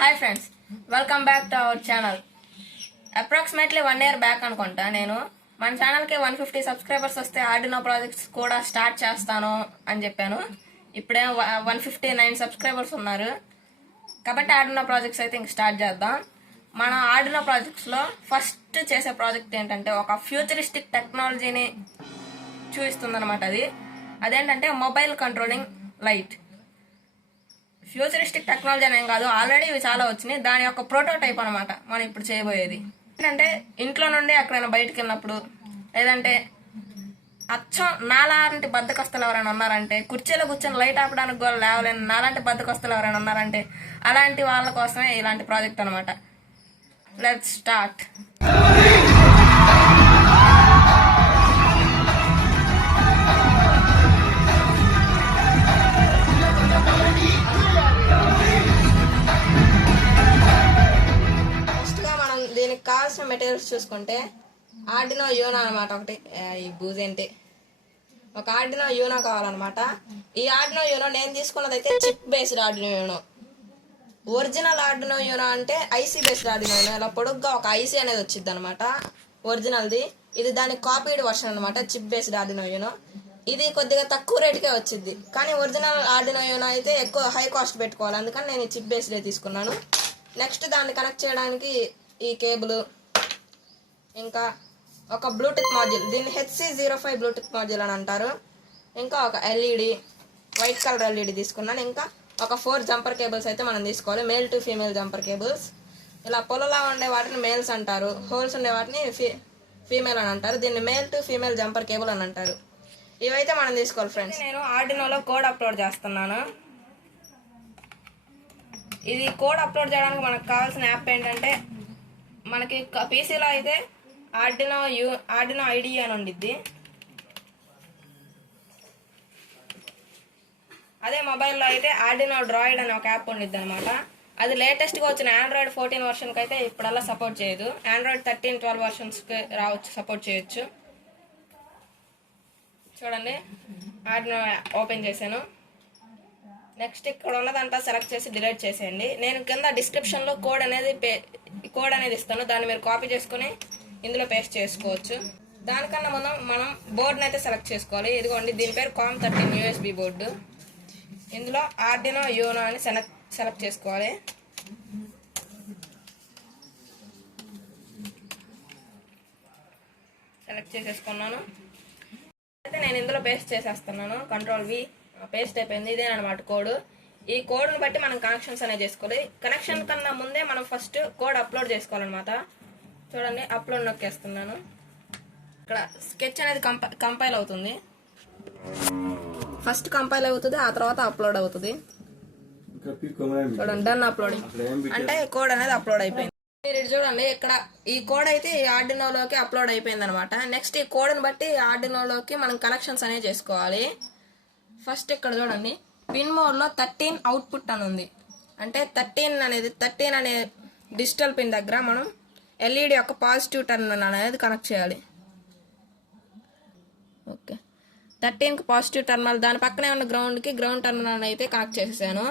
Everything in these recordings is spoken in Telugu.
Hi friends, welcome back to our channel. Approximately 1 year back అనుకుంటా నేను మన ఛానల్కి 150 సబ్స్క్రైబర్స్ వస్తే ఆర్డినో ప్రాజెక్ట్స్ కూడా స్టార్ట్ చేస్తాను అని చెప్పాను. ఇప్పుడే 159 సబ్స్క్రైబర్స్ ఉన్నారు కాబట్టి ఆర్డినో ప్రాజెక్ట్స్ అయితే ఇంక స్టార్ట్ చేద్దాం. మన ఆర్డినో ప్రాజెక్ట్స్లో ఫస్ట్ చేసే ప్రాజెక్ట్ ఏంటంటే ఒక ఫ్యూచరిస్టిక్ టెక్నాలజీని చూపిస్తుందన్నమాట. అదేంటంటే mobile controlling light. Futuristic technology అనేం కాదు, ఆల్రెడీ ఇవి చాలా వచ్చినాయి. దాని యొక్క ప్రోటోటైప్ అనమాట మనం ఇప్పుడు చేయబోయేది. ఏంటంటే ఇంట్లో నుండి ఎక్కడైనా బయటకు వెళ్ళినప్పుడు, లేదంటే అచ్చం నాలాంటి బద్దకస్తులు ఎవరైనా ఉన్నారంటే, కుర్చీలో కూర్చొని లైట్ ఆపడానికి కూడా లేవలేని నాలాంటి బద్దకస్తులు ఎవరైనా ఉన్నారంటే అలాంటి వాళ్ళ కోసమే ఇలాంటి ప్రాజెక్ట్ అనమాట. Let's start. దీనికి కావాల్సిన మెటీరియల్స్ చూసుకుంటే ఆర్డినో యూనో అనమాట. ఒకటి ఈ బూజేంటి ఒక ఆర్డినో యూనో కావాలన్నమాట. ఈ ఆర్డినో యూనో నేను తీసుకున్నది అయితే chip based Arduino Uno. Original Arduino Uno అంటే ఐసీ బేస్డ్ ఆర్డినో యూనో. ఇలా పొడుగ్గా ఒక ఐసీ అనేది వచ్చింది అనమాట ఒరిజినల్ది. ఇది దాని కాపీడ్ వర్షన్ అనమాట, చిప్ బేస్డ్ ఆర్డినో యూనో. ఇది కొద్దిగా తక్కువ రేటుకే వచ్చింది, కానీ ఒరిజినల్ ఆర్డినో యూనో అయితే ఎక్కువ హై కాస్ట్ పెట్టుకోవాలి. అందుకని నేను చిప్ బేస్డే తీసుకున్నాను. నెక్స్ట్ దాన్ని కనెక్ట్ చేయడానికి ఈ కేబుల్, ఇంకా ఒక బ్లూటూత్ మాడ్యూల్, దీన్ని HC05 బ్లూటూత్ మాడ్యూల్ అని అంటారు. ఇంకా ఒక ఎల్ఈడి, వైట్ కలర్ ఎల్ఈడి తీసుకున్నాను. ఇంకా ఒక 4 జంపర్ కేబుల్స్ అయితే మనం తీసుకోవాలి, male to female jumper cables. ఇలా పొలలా ఉండే వాటిని మేల్స్ అంటారు, హోల్స్ ఉండే వాటిని ఫీమేల్ అని అంటారు. దీన్ని male to female jumper cable అని అంటారు. ఇవైతే మనం తీసుకోవాలి ఫ్రెండ్స్. నేను ఆర్డినోలో కోడ్ అప్లోడ్ చేస్తున్నాను. ఇది కోడ్ అప్లోడ్ చేయడానికి మనకు కావాల్సిన యాప్ ఏంటంటే, మనకి పీసీలో అయితే ఆర్డినో ఐడి అని ఉండిద్ది. అదే మొబైల్లో అయితే ఆర్డినో డ్రాయిడ్ అనే ఒక యాప్ ఉండిద్ది అనమాట. అది లేటెస్ట్గా వచ్చిన Android 14 వర్షన్కి అయితే ఇప్పుడల్లా సపోర్ట్ చేయదు. Android 13, 12 వర్షన్స్కి రావచ్చు, సపోర్ట్ చేయొచ్చు. చూడండి, ఆర్డినో ఓపెన్ చేశాను. నెక్స్ట్ ఇక్కడ ఉన్నదంతా సెలెక్ట్ చేసి డిలీట్ చేసేయండి. నేను కింద డిస్క్రిప్షన్లో కోడ్ అనేది ఇస్తాను, దాన్ని మీరు కాపీ చేసుకుని ఇందులో పేస్ట్ చేసుకోవచ్చు. దానికన్నా మనం బోర్డుని అయితే సెలెక్ట్ చేసుకోవాలి. ఇదిగోండి, దీని పేరు COM13 USB బోర్డు. ఇందులో ఆర్డినో యూనో అని సెలెక్ట్ చేసుకోవాలి. సెలెక్ట్ చేసేసుకున్నాను. అయితే నేను ఇందులో పేస్ట్ చేసేస్తున్నాను. Ctrl+V, పేస్ట్ అయిపోయింది. ఇదేనమాట కోడ్. ఈ కోడ్ని బట్టి మనం కనెక్షన్స్ అనేవి చేసుకోవాలి. కనెక్షన్ కన్నా ముందే మనం ఫస్ట్ కోడ్ అప్లోడ్ చేసుకోవాలన్నమాట. చూడండి, అప్లోడ్ నొక్కేస్తున్నాను. ఇక్కడ స్కెచ్ అనేది కంపైల్ అవుతుంది. ఫస్ట్ కంపైల్ అవుతుంది, ఆ తర్వాత అప్లోడ్ అవుతుంది. చూడండి, డన్ అప్లోడింగ్ అంటే కోడ్ అనేది అప్లోడ్ అయిపోయింది. మీరు చూడండి, ఇక్కడ ఈ కోడ్ అయితే ఈ ఆర్డినోలోకి అప్లోడ్ అయిపోయింది అనమాట. నెక్స్ట్ ఈ కోడ్ని బట్టి ఆర్డినోలోకి మనం కనెక్షన్స్ అనేవి చేసుకోవాలి. ఫస్ట్ ఇక్కడ చూడండి, పిన్ మోడ్లో 13 అవుట్పుట్ అని ఉంది. అంటే 13 అనే డిజిటల్ పిన్ దగ్గర మనం ఎల్ఈడి యొక్క పాజిటివ్ టర్మినల్ అనేది కనెక్ట్ చేయాలి. ఓకే, 13కి పాజిటివ్ టర్మినల్, దాని పక్కనే ఉన్న గ్రౌండ్కి గ్రౌండ్ టర్మినల్ అయితే కనెక్ట్ చేసేసాను.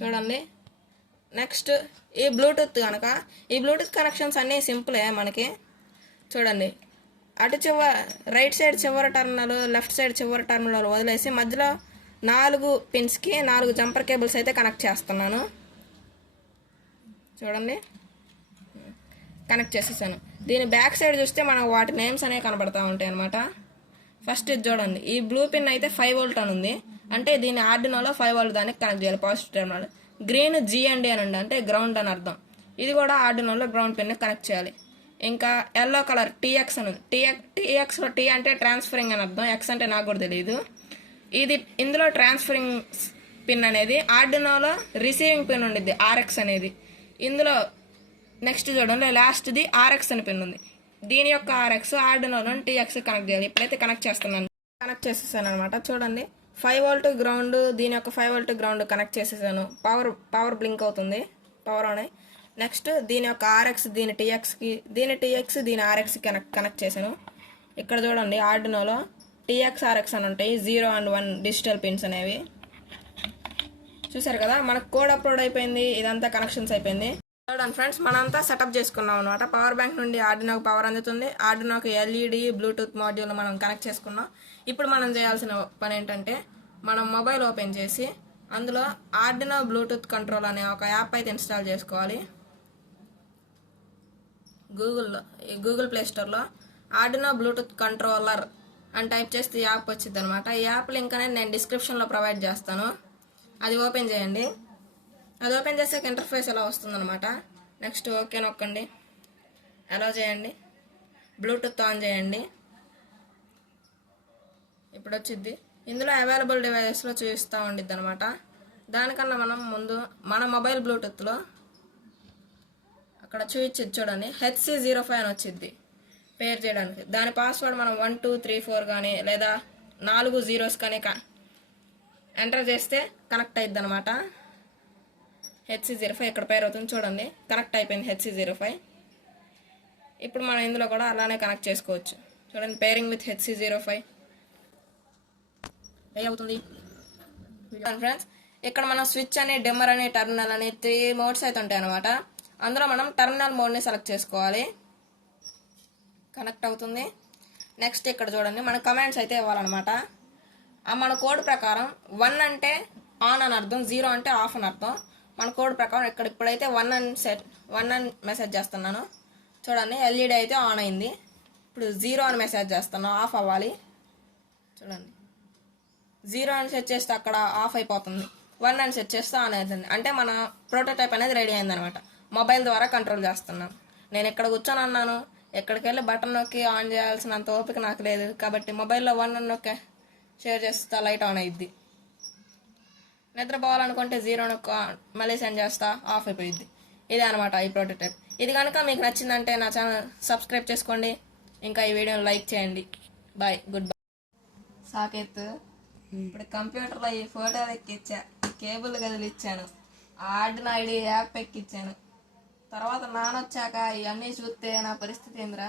చూడండి, నెక్స్ట్ ఈ బ్లూటూత్ కనుక, ఈ బ్లూటూత్ కనెక్షన్స్ అన్నీ సింపులే మనకి. చూడండి, అటు రైట్ సైడ్ చివరి టర్మినల్, లెఫ్ట్ సైడ్ చివరి టర్మినల్ వదిలేసి మధ్యలో 4 పిన్స్కి 4 జంపర్ కేబుల్స్ అయితే కనెక్ట్ చేస్తున్నాను. చూడండి, కనెక్ట్ చేసేసాను. దీని బ్యాక్ సైడ్ చూస్తే మనకు వాటి నేమ్స్ అనేవి కనబడతా ఉంటాయి అనమాట. ఫస్ట్ ఇది చూడండి, ఈ బ్లూ పిన్ అయితే 5 వోల్ట్ అని ఉంది. అంటే దీని ఆర్డినోలో 5 వోల్ట్ దానికి కనెక్ట్ చేయాలి, పాజిటివ్ టర్మినల్. గ్రీన్ GND అని ఉంది, అంటే గ్రౌండ్ అని అర్థం. ఇది కూడా ఆర్డినోలో గ్రౌండ్ పిన్ కనెక్ట్ చేయాలి. ఇంకా ఎల్లో కలర్ TX అని ఉంది. TXలో T అంటే ట్రాన్స్ఫరింగ్ అని అర్థం, X అంటే నాకు కూడా తెలియదు. ఇందులో ట్రాన్స్ఫరింగ్ పిన్ అనేది, ఆర్డినోలో రిసీవింగ్ పిన్ ఉండిద్ది RX అనేది. ఇందులో నెక్స్ట్ చూడండి, లాస్ట్ది RX అని పిన్ ఉంది. దీని యొక్క RX ఆర్డినోలో TX కనెక్ట్ చేయాలి. ఇప్పుడైతే కనెక్ట్ చేసేసాను అనమాట. చూడండి, 5 వోల్ట్ గ్రౌండ్, దీని యొక్క 5 వోల్ట్ గ్రౌండ్ కనెక్ట్ చేసేసాను. పవర్ బ్లింక్ అవుతుంది, పవర్ ఆన్. నెక్స్ట్ దీని యొక్క RX, దీని TX దీని RX కనెక్ట్ చేశాను. ఇక్కడ చూడండి, ఆర్డినోలో TX RX అని ఉంటాయి, 0 and 1 డిజిటల్ పిన్స్ అనేవి. చూసారు కదా, మనకు కోడ్ అప్లోడ్ అయిపోయింది, ఇదంతా కనెక్షన్స్ అయిపోయింది. చూడండి ఫ్రెండ్స్, మనంతా సెటప్ చేసుకున్నాం అనమాట. పవర్ బ్యాంక్ నుండి ఆర్డినోకి పవర్ అందుతుంది, ఆర్డినోకి ఎల్ఈడి బ్లూటూత్ మాడ్యూల్ మనం కనెక్ట్ చేసుకున్నాం. ఇప్పుడు మనం చేయాల్సిన పని ఏంటంటే, మనం మొబైల్ ఓపెన్ చేసి అందులో ఆర్డినో బ్లూటూత్ కంట్రోల్ అనే ఒక యాప్ అయితే ఇన్స్టాల్ చేసుకోవాలి. గూగుల్ ప్లే స్టోర్లో ఆర్డినో బ్లూటూత్ కంట్రోలర్ అని టైప్ చేస్తే ఈ యాప్ వచ్చింది అనమాట. ఈ యాప్ లింక్ అనేది నేను డిస్క్రిప్షన్లో ప్రొవైడ్ చేస్తాను. అది ఓపెన్ చేయండి. అది ఓపెన్ చేసాక ఇంటర్ఫేస్ ఎలా వస్తుందన్నమాట. నెక్స్ట్ ఓకే నొక్కండి, అలౌ చేయండి, బ్లూటూత్ ఆన్ చేయండి. ఇప్పుడు వచ్చింది. ఇందులో అవైలబుల్ డివైజెస్లో చూపిస్తూ ఉండిద్ది అనమాట. దానికన్నా మనం ముందు మన మొబైల్ బ్లూటూత్లో అక్కడ చూపించింది చూడండి, HC05 అని వచ్చింది పేర్ చేయడానికి. దాని పాస్వర్డ్ మనం 1 2 3 4 కానీ లేదా 4 zeros కానీ ఎంటర్ చేస్తే కనెక్ట్ అయిద్ది అనమాట. HC05 ఇక్కడ పేరు అవుతుంది చూడండి, కనెక్ట్ అయిపోయింది HC05. ఇప్పుడు మనం ఇందులో కూడా అలానే కనెక్ట్ చేసుకోవచ్చు. చూడండి, పేరింగ్ విత్ HC05 అవుతుంది. ఫ్రెండ్స్, ఇక్కడ మనం స్విచ్ అని, డిమ్మర్ అని, టర్మినల్ అని 3 మోడ్స్ అయితే ఉంటాయి అనమాట. అందులో మనం టర్మినల్ మోడ్ని సెలెక్ట్ చేసుకోవాలి. కనెక్ట్ అవుతుంది. నెక్స్ట్ ఇక్కడ చూడండి, మన కమాండ్స్ అయితే ఇవ్వాలన్నమాట. మన కోడ్ ప్రకారం 1 అంటే ఆన్ అని అర్థం, 0 అంటే ఆఫ్ అని అర్థం. మన కోడ్ ప్రకారం ఇక్కడ ఇప్పుడైతే 1 అని మెసేజ్ చేస్తున్నాను చూడండి. ఎల్ఈడి అయితే ఆన్ అయింది. ఇప్పుడు 0 అని మెసేజ్ చేస్తున్నాను, ఆఫ్ అవ్వాలి. చూడండి, 0 అని సెట్ చేస్తే అక్కడ ఆఫ్ అయిపోతుంది, 1 అని సెట్ చేస్తే ఆన్ అవుతుంది. అంటే మన ప్రోటోటైప్ అనేది రెడీ అయిందనమాట. మొబైల్ ద్వారా కంట్రోల్ చేస్తున్నాం. నేను ఇక్కడ కూర్చొని అన్నాను, ఎక్కడికి వెళ్ళి బటన్ నొక్కి ఆన్ చేయాల్సినంత ఓపిక నాకు లేదు. కాబట్టి మొబైల్లో 1 అని నొక్కి షేర్ చేస్తా, లైట్ ఆన్ అయ్యిద్ది. నిద్రపోవాలనుకుంటే 0 నొక్క మళ్ళీ సెండ్ చేస్తా, ఆఫ్ అయిపోయిద్ది. ఇదే అనమాట ఈ ప్రోటోటైప్. ఇది కనుక మీకు నచ్చిందంటే నా ఛానల్ సబ్స్క్రైబ్ చేసుకోండి, ఇంకా ఈ వీడియోని లైక్ చేయండి. Bye, good bye. సాకేత్, ఇప్పుడు కంప్యూటర్లో ఈ ఫోటోలు ఎక్కిచ్చా, కేబుల్ కదిలిచ్చాను, ఆర్డినో ఐడి యాప్ ఎక్కిచ్చాను. తర్వాత నానొచ్చాక ఇవన్నీ చూస్తే నా పరిస్థితి ఏందిరా?